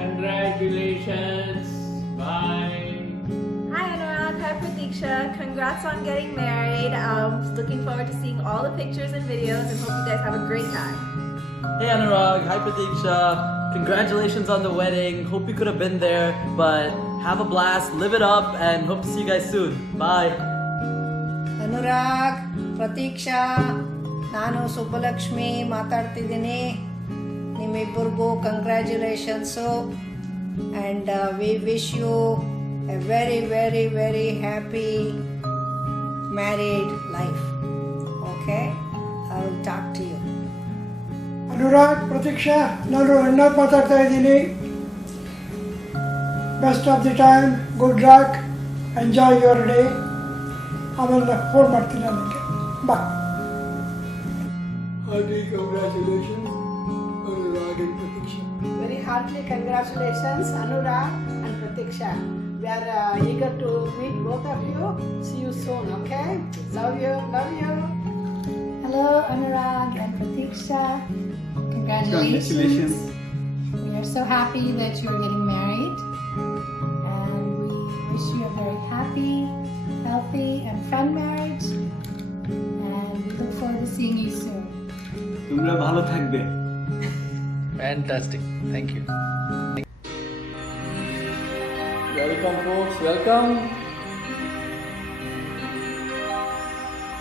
Congratulations. Bye. Hi Anurag, hi Pratiksha. Congrats on getting married. Looking forward to seeing all the pictures and videos and hope you guys have a great time. Hey Anurag, hi Pratiksha. Congratulations on the wedding. Hope you could have been there, but have a blast, live it up, and hope to see you guys soon. Bye. Anurag, Prateeksha, ನಾನು ಸುಬ್ಬಲಕ್ಷ್ಮಿ ಮಾತಾಡ್ತಿದ್ದೀನಿ. ನಿಮ್ಮಿಬ್ಬರಿಗೂ congratulations and we wish you a very very very happy married life. Okay, I will talk to you. Anurag, Prateeksha, ನಾನು ಅಣ್ಣಾಗ್ ಮಾತಾಡ್ತಾ ಇದ್ದೀನಿ. Best of the time, good luck, enjoy your day. ಆಮೇಲೆ phone ಮಾಡ್ತೀನಿ ನನಗೆ. ಬಾ. Hearty congratulations, Anurag and Pratiksha. Very heartily congratulations, Anurag and Pratiksha. We are eager to meet both of you. See you soon, okay? Love you, love you. Hello, Anurag and Pratiksha. Congratulations. We are so happy that you are getting married. And we wish you a very happy, healthy and fun marriage. And we look forward to seeing you soon. তোমরা ভালো থাকবে. Fantastic. Thank you. Welcome, folks. Welcome.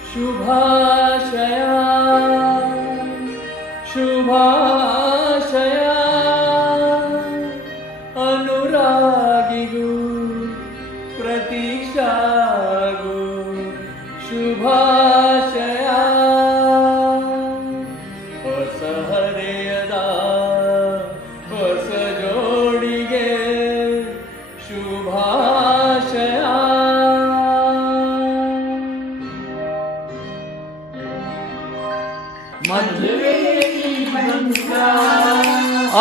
Shubhashaya. Shubhashaya. Anuragigu. Pratikshagu. Shubhashaya.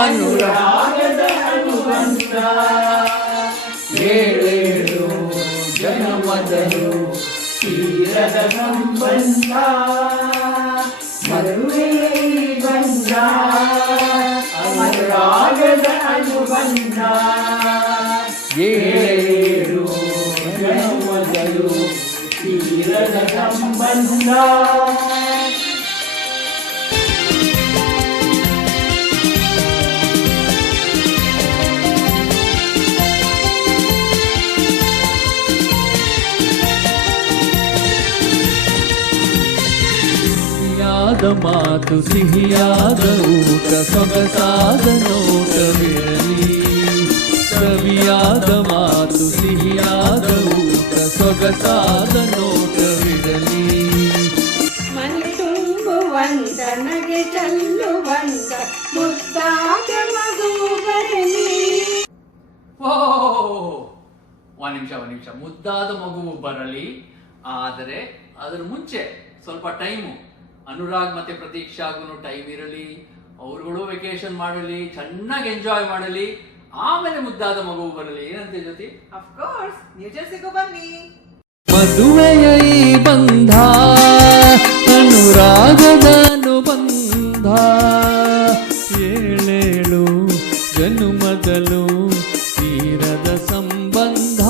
ಅನುರಾಗದ ಅನುಬಂಧ ಏಳೇಳು ಜನ್ಮದಲು ತೀರದ ಸಂಬಂಧ ಮದುವೆ ಬಂಧ ಅನುರಾಗದ ಅನುಬಂಧ ಏಳೇಳು ಜನ್ಮದಲು ತೀರದ ಸಂಬಂಧ. ಮಾತು ಸಿಹಿಯಾದ ಊಟ ಸೊಗಸಾದ ನೋಟವಿರಲಿ. ಸವಿಯಾದ ಮಾತು ಸಿಹಿಯಾದ ಊಟ ಸೊಗಸಾದ ನೋಟವಿರಲಿ. ಮನೆ ತುಂಬುವಂತ ನಗೆ ಚೆಲ್ಲುವಂತ ಮುದ್ದಾದ ಮಗು ಬರಲಿ. ಒಂದ್ ನಿಮಿಷ ಮುದ್ದಾದ ಮಗುವು ಬರಲಿ. ಆದರೆ ಅದರ ಮುಂಚೆ ಸ್ವಲ್ಪ ಟೈಮು ಅನುರಾಗ್ ಮತ್ತೆ ಪ್ರತೀಕ್ಷಾಗೂ ಟೈಮ್ ಇರಲಿ, ಅವ್ರುಗಳು ವೆಕೇಶನ್ ಮಾಡಲಿ, ಚೆನ್ನಾಗಿ ಎಂಜಾಯ್ ಮಾಡಲಿ, ಆಮೇಲೆ ಮುದ್ದಾದ ಮಗು ಬರಲಿ. ಏನಂತೆ ಜ್ಯೋತಿ? Of course, New Jerseyಗೂ ಬನ್ನಿ. ಮದುವೆಯ ಈ ಬಂಧ ಅನುರಾಗದ ಅನುಬಂಧ ಏಳೇಳು ಜನ್ಮದಲು ತೀರದ ಸಂಬಂಧ.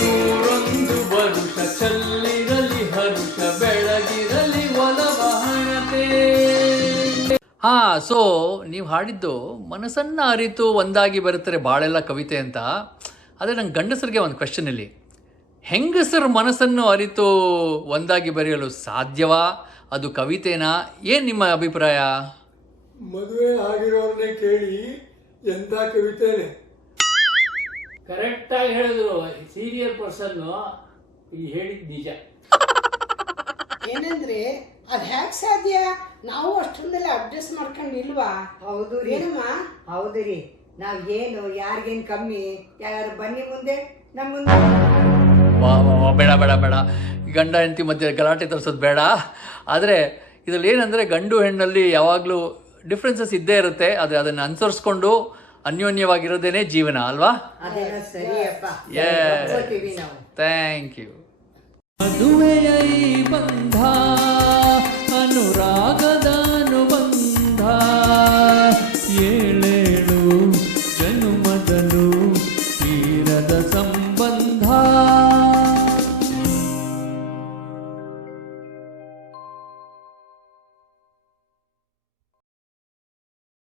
ನೂರೊಂದು ವರುಷ ಚೆಲ್ಲಿರಲಿ ಹರುಷ ಬೆಳಗಿರಲಿ ಒಲವ ಹಣತೆ. ಸೊ ನೀವು ಹಾಡಿದ್ದು ಮನಸ್ಸನ್ನು ಅರಿತು ಒಂದಾಗಿ ಬರುತ್ತಾರೆ ಬಾಳೆಲ್ಲ ಕವಿತೆ ಅಂತ. ಆದರೆ ನಂಗೆ ಗಂಡಸರಿಗೆ ಒಂದು ಕ್ವೆಶನ್ ಇಲ್ಲಿ, ಹೆಂಗಸರ ಮನಸ್ಸನ್ನು ಅರಿತು ಒಂದಾಗಿ ಬರೆಯಲು ಸಾಧ್ಯವಾ? ಅದು ಕವಿತೆನಾ? ಏನು ನಿಮ್ಮ ಅಭಿಪ್ರಾಯ? ಮದುವೆ ಆಗಿರೋರನ್ನೇ ಕೇಳಿ ಎಂಥ ಕವಿತೆನೆ. ಕರೆಕ್ಟಾಗಿ ಹೇಳಿದ್ರು, ಸೀರಿಯಲ್ ಪರ್ಸನ್ನು ಇದು ಹೇಳಿದ್ ನಿಜ. ಏನಂದ್ರೆ ಅದ್ ಹ್ಯಾಕ್ ಸಾಧ್ಯ? ನಾವು ಅಷ್ಟೊಂದೆಲ್ಲ ಅಡ್ಜಸ್ಟ್ ಮಾಡ್ಕೊಂಡು ಇಲ್ವಾ? ಹೌದು ರೀ, ಏನಮ್ಮ? ಹೌದು ರೀ. ನಾವ್ ಏನು ಯಾರಿಗೇನು ಕಮ್ಮಿ? ಯಾರು ಬನ್ನಿ ಮುಂದೆ ನಮ್ಮ ಮುಂದೆ. ಬೇಡ ಬೇಡ ಬೇಡ, ಗಂಡ ಹೆಂಡತಿ ಮಧ್ಯೆ ಗಲಾಟೆ ತರಿಸೋದು ಬೇಡ. ಆದರೆ ಇದರಲ್ಲಿ ಏನಂದರೆ ಗಂಡು ಹೆಣ್ಣಲ್ಲಿ ಯಾವಾಗಲೂ ಡಿಫ್ರೆನ್ಸಸ್ ಇದ್ದೇ ಇರುತ್ತೆ. ಆದರೆ ಅದನ್ನು ಅನುಸರಿಸ್ಕೊಂಡು ಅನ್ಯೋನ್ಯವಾಗಿರೋದೇನೆ ಜೀವನ ಅಲ್ವಾ? ಅದೇನೋ ಸರಿಯಪ್ಪ, Yes. ಒಪ್ಕೊತೀವಿ ನಾವು. Thank you. ಮದುವೆಯ ಈ ಬಂಧ ಅನುರಾಗದ